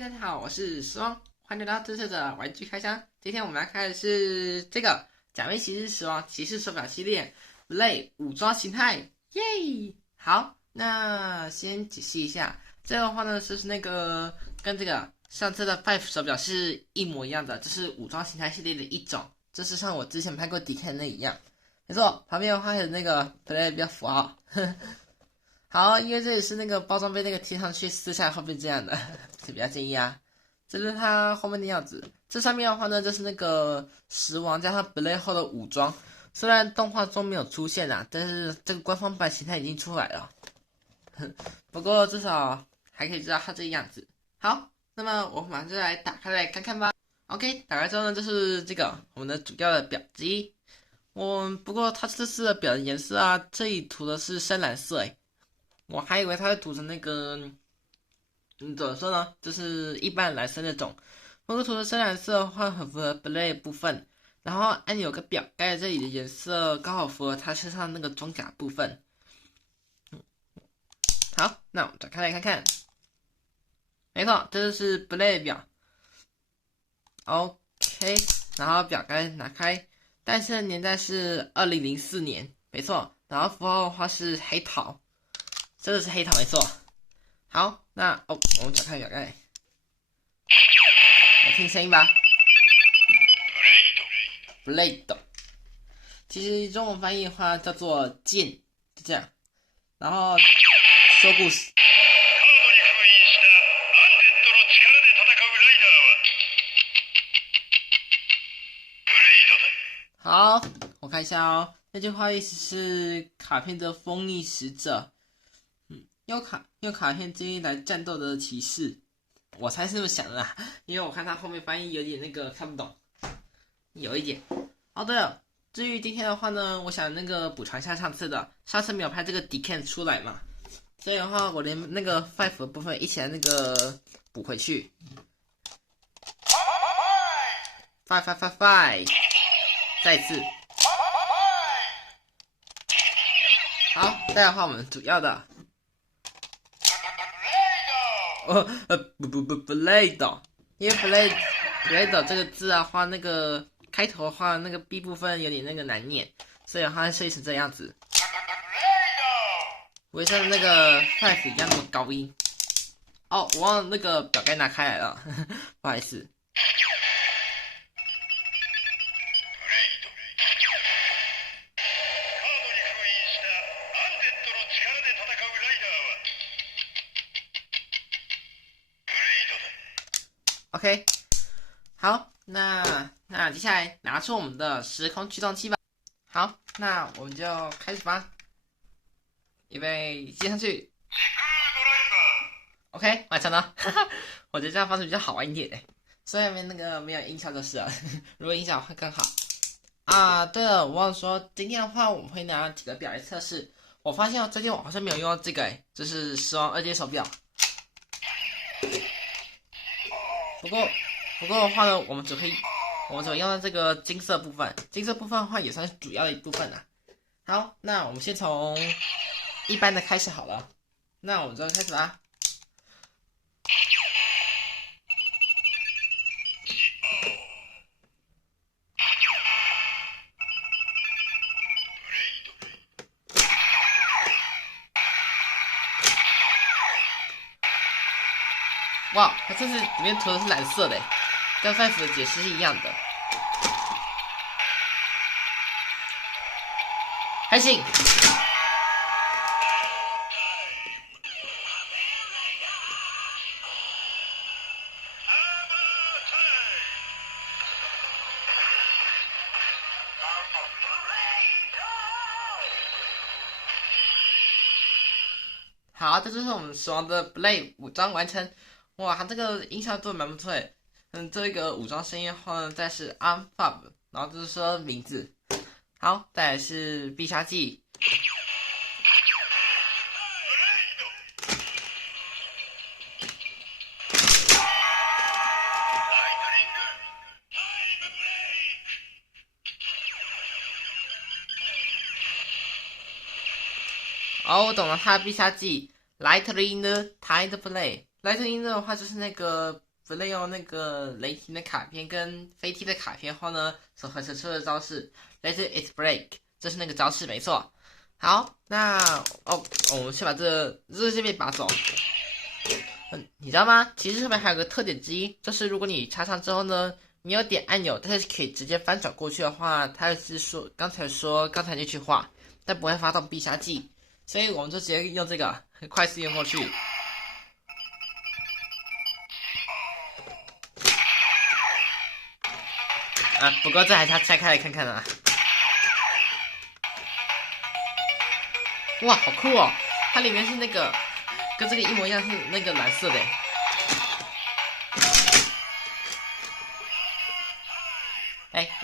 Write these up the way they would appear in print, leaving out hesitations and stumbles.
大家好，我是时光，欢迎来到这次的玩具开箱。今天我们要开的是这个假面骑士时光骑士手表系列 Blade 武装形态，耶！好，那先解释一下，这个的话呢，就是那个跟这个上次的 Five 手表是一模一样的，这是武装形态系列的一种，这是像我之前拍过迪凯那一样。没错，旁边的话还有那个 Blade 标符号。好，因为这里是那个包装被那个贴上去，撕下来会变这样的，比较建议啊。这是它后面的样子。这上面的话呢，就是那个石王加上 Blade 后的武装，虽然动画中没有出现啊，但是这个官方版形态已经出来了。不过至少还可以知道它这个样子。好，那么我马上就来打开来看看吧。OK， 打开之后呢，就是这个我们的主要的表机。不过它这次的表的颜色啊，这里涂的是深蓝色诶。我还以为它会涂成那个，怎么说呢？就是一般蓝色那种。不过涂成深蓝色的话，很符合 Blade 部分。然后按钮有个表盖这里的颜色刚好符合它身上那个装甲部分。好，那我们打开来看看。没错，这就是 Blade 表。OK， 然后表盖拿开，诞生的年代是2004年，没错。然后符号的话是黑桃。真的是黑桃没错。好，那我们打开表盖，来听声音吧。Blade， 其实中文翻译的话叫做剑，就这样。然后说故事。好，我看一下哦。那句话意思是卡片的封印使者。用卡片之力来战斗的骑士，我猜是这么想的啦，因为我看他后面翻译有点那个看不懂，有一点。哦对了，至于今天的话呢，我想那个补传一下上次没有拍这个 Decan 出来嘛，所以的话我连那个 Five 的部分一起来那个补回去。Five， 再一次。好，再来换我们主要的。Blade， 因为 Blade 这个字啊，画那个开头画那个 B 部分有点那个难念，所以它设计成这样子，不会像那个 Five 一样那么高音。哦，我忘了那个表盖拿开来了，不好意思。OK， 好，那接下来拿出我们的时空驱动器吧。好，那我们就开始吧。预备，接上去。OK， 完成了。我觉得这样方式比较好玩一点。虽然没有音效就是了，如果音效会更好。啊，对了，我忘了说，今天的话我们会拿几个表来测试。我发现最近我好像没有用到这个就是时光2阶手表。不过的话呢，我们只会用到这个金色部分，金色部分的话也算是主要的一部分啦。好，那我们先从一般的开始好了。那我们就开始吧。哇，它这是里面涂的是蓝色的，跟 Five 的解释是一样的。开心。好，这就是我们时王的 Blade 武装完成。哇，它这个音效做的蛮不错的。这个武装声音后呢，再是 Armfab， 然后就是说名字。好，再来是必杀技。哦，我懂了，他的必杀技 Lightning Tide Blade。Lightning 的话就是那个不利用那个雷霆的卡片跟飞踢的卡片后呢，所合成出的招式 Let It Break， 这是那个招式没错。好，那我们先把这边拔走。你知道吗？其实上面还有个特点之一，就是如果你插上之后呢，你有点按钮，但是可以直接翻转过去的话，它是说刚才那句话，但不会发动必杀技，所以我们就直接用这个很快速用过去。不过这还是要拆开来看看啊。哇，好酷哦！它里面是那个跟这个一模一样，是那个蓝色的。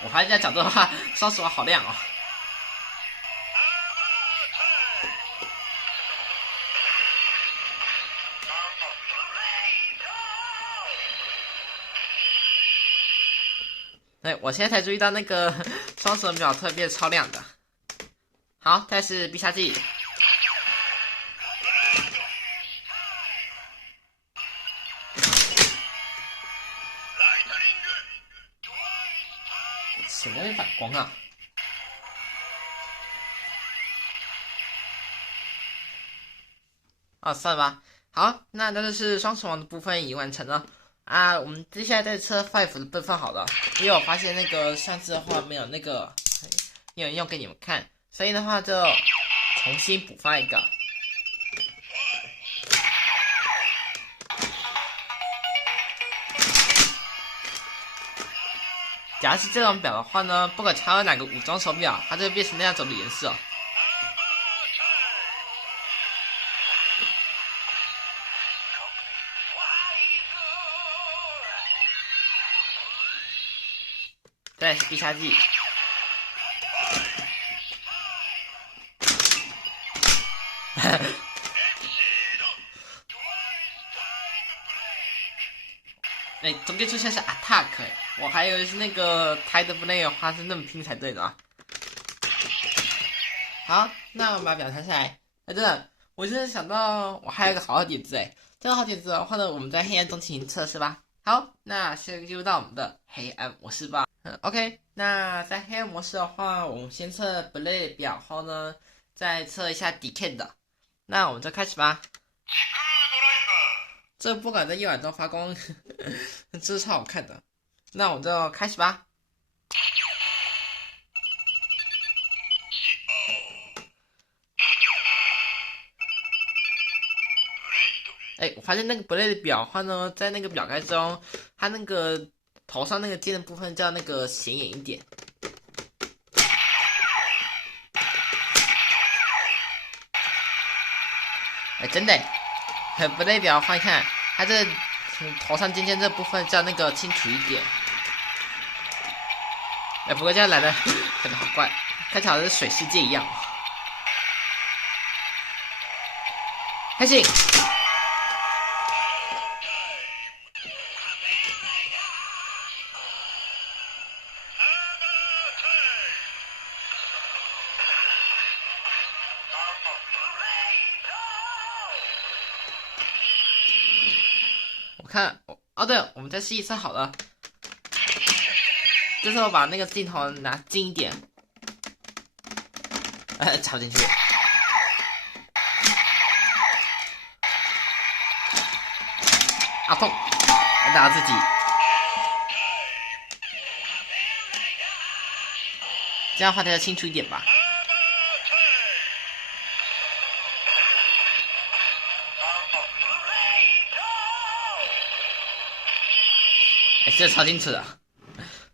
我发现这角度的话，双手好亮哦。我现在才注意到那个双手秒特变超亮的。好，再是必杀技。什么会反光啊？算了吧。好，那就是双手王的部分已经完成了啊。我们接下来再测 Five 的部分好了，因为我发现那个上次的话没有那个没有用给你们看，所以的话就重新补发一个。假如是这种表的话呢，不管插了哪个武装手表，它就会变成那样种的颜色。再是必杀技。中间出现是 attack， 我还以为是那个tide play的话是那么拼才对的啊。好，那我们把表弹下来。真的，我真的想到我还有一个好点子这个好点子的话呢，我们在黑暗中进行测试吧。好，那现在进入到我们的黑暗模式吧。OK， 那在黑暗模式的话，我们先测 Blade 表后呢，再测一下 Decay 的。那我们就开始吧。这不管在夜晚中发光，真是超好看的。那我们就开始吧。我发现那个 Blade 的表的话呢，在那个表盖中，它那个头上那个尖的部分叫那个显眼一点。真的，Blade 表的话，你看它这头上尖尖这部分叫那个清楚一点。不过这样来的可能好怪，看起来好像是水世界一样。开心。我看，对，我们再试一次好了。这时候把那个镜头拿近一点，插进去。痛！打自己。这样画的要清楚一点吧。这超清楚的。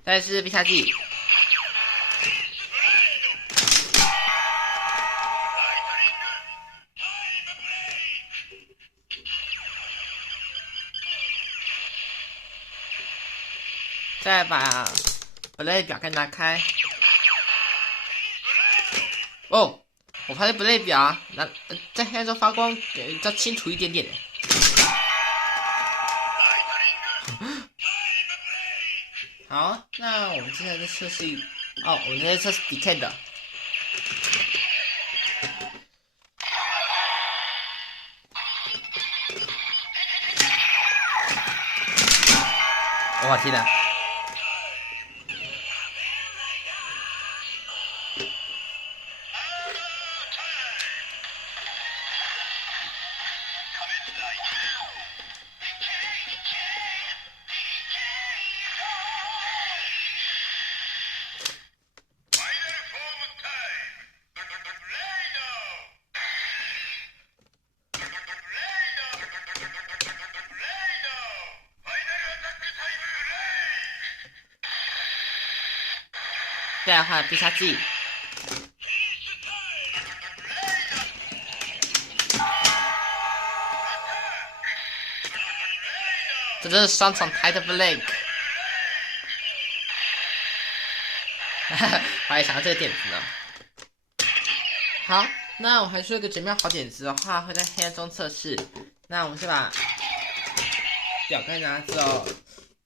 再来是必杀技。再把 Blade 表盖拿开。我发现 Blade 表在黑暗中发光，要清楚一点点。好，那我们接下来再测试我们在测试 Decay 的。我天哪！再来换必杀技，这真是双重 Tight Blade。我还想到这个点子呢。好，那我还说一个绝妙好点子的话，会在黑暗中测试。那我们先把表盖拿走，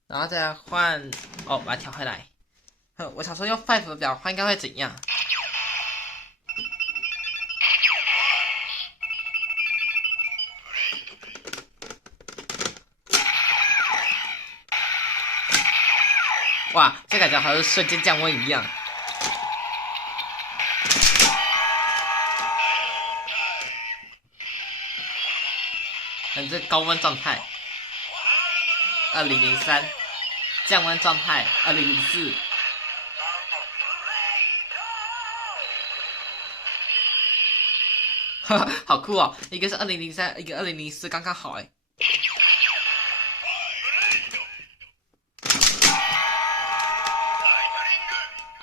然后再换哦，把它调回来。我想说用 Five 的表换应该会怎样？哇，这感觉好像瞬间降温一样。这高温状态，2003，降温状态2004。好酷哦！一个是2003，一个2004，刚刚好哎。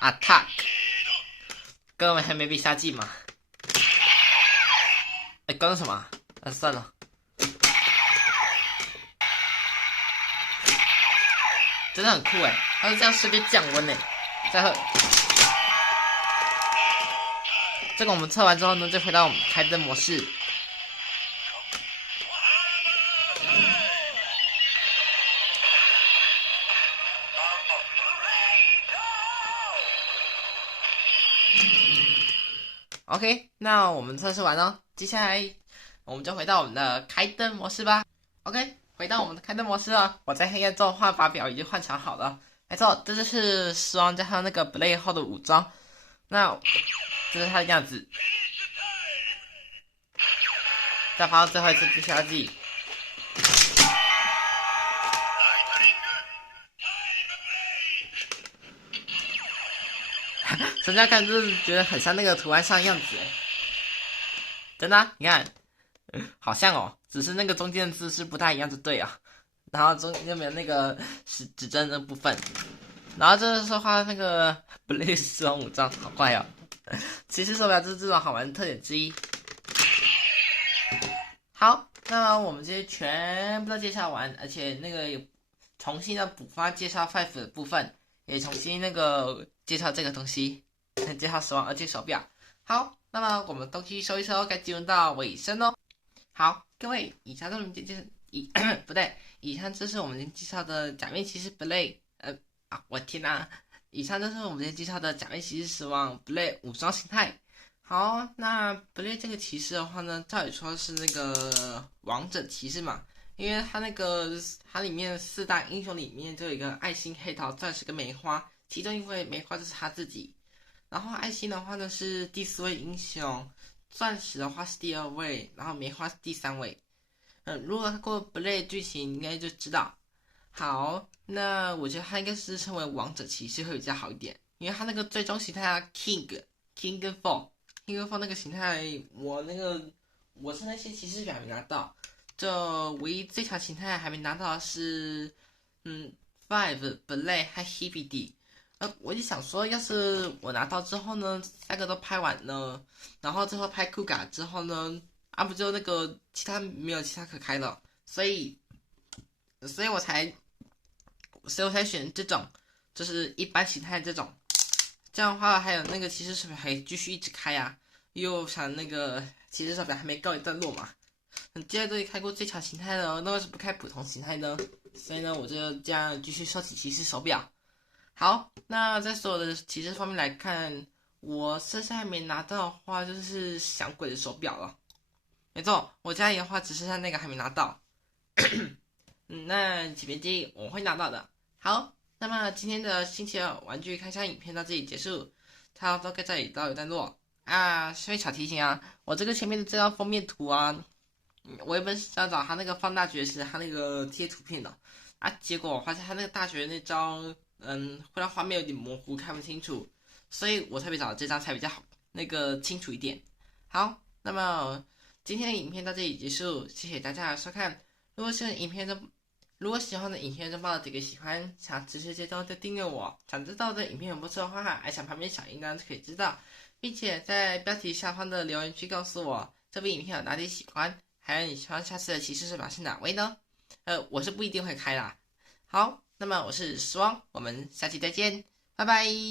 Attack， 哥们还没必杀技嘛？哎，刚刚什么？算了。真的很酷哎，它是这样顺便降温哎。再喝。这个我们测完之后呢，就回到我们开灯模式。OK， 那我们测试完了，接下来我们就回到我们的开灯模式吧。OK， 回到我们的开灯模式了。我在黑暗中画法表已经换成好了。没错，这就是死亡加上那个 Blade 后的武装。那这是它的样子。再发到最后一次必杀技。现在看就是觉得很像那个图案上的样子哎，真的、啊，你看，好像哦，只是那个中间的字是不太一样就对啊。然后中间没有那个是指针的部分。然后这是画那个布雷斯王武装，好怪哦。其实手表就是这种好玩的特点之一。好，那我们这些全部都介绍完，而且那个有重新的补发介绍 Five 的部分，也重新那个介绍这个东西，介绍死亡二阶手表。好，那么我们东西收一收，该进入到尾声喽。好，各位，以上是我们今天不对，以上这是我们今天介绍的假面骑士 Blade。我天哪！以上就是我们今天介绍的假面骑士死亡 Blade 武装形态。好，那 Blade 这个骑士的话呢，照理说是那个王者骑士嘛，因为它里面4大英雄里面就有一个爱心、黑桃、钻石跟梅花，其中一位梅花就是他自己。然后爱心的话呢是第4位英雄，钻石的话是第2位，然后梅花是第3位。如果看过 Blade 剧情应该就知道。好，那我觉得他应该是称为王者骑士会比较好一点，因为他那个最终形态啊 King 跟 Fall 那个形态，我是那些骑士表没拿到，就唯一最强形态还没拿到的是Five Blade 和 Hibidi。我就想说，要是我拿到之后呢，3个都拍完了，然后最后拍酷嘎之后呢，不就那个没有其他可开了，所以我才选这种，就是一般形态这种。这样的话，还有那个骑士手表还继续一直开啊，因为我想那个骑士手表还没告一段落嘛。既然都已开过最强形态了，那为什么不开普通形态呢？所以呢，我就这样继续收集骑士手表。好，那在所有的骑士方面来看，我剩下还没拿到的话，就是响鬼的手表了。没错，我家里的话只剩下那个还没拿到。那请别介意，我会拿到的。好，那么今天的星期二玩具开箱影片到这里结束，差不多该这里告一段落啊。所以小提醒啊，我这个前面的这张封面图啊，我原本是想找他那个放大爵士，他那个贴图片的啊，结果我发现他那个大学那张，会让画面有点模糊，看不清楚，所以我特别找这张才比较好，那个清楚一点。好，那么今天的影片到这里结束，谢谢大家的收看。如果喜欢的影片中帮我点个喜欢，想支持这周就订阅我。想知道的影片有不错的话，按下旁边小铃铛就可以知道，并且在标题下方的留言区告诉我这部影片有哪里喜欢，还有你希望下次的骑士手表是哪位呢？我是不一定会开啦。好，那么我是时光，我们下期再见，拜拜。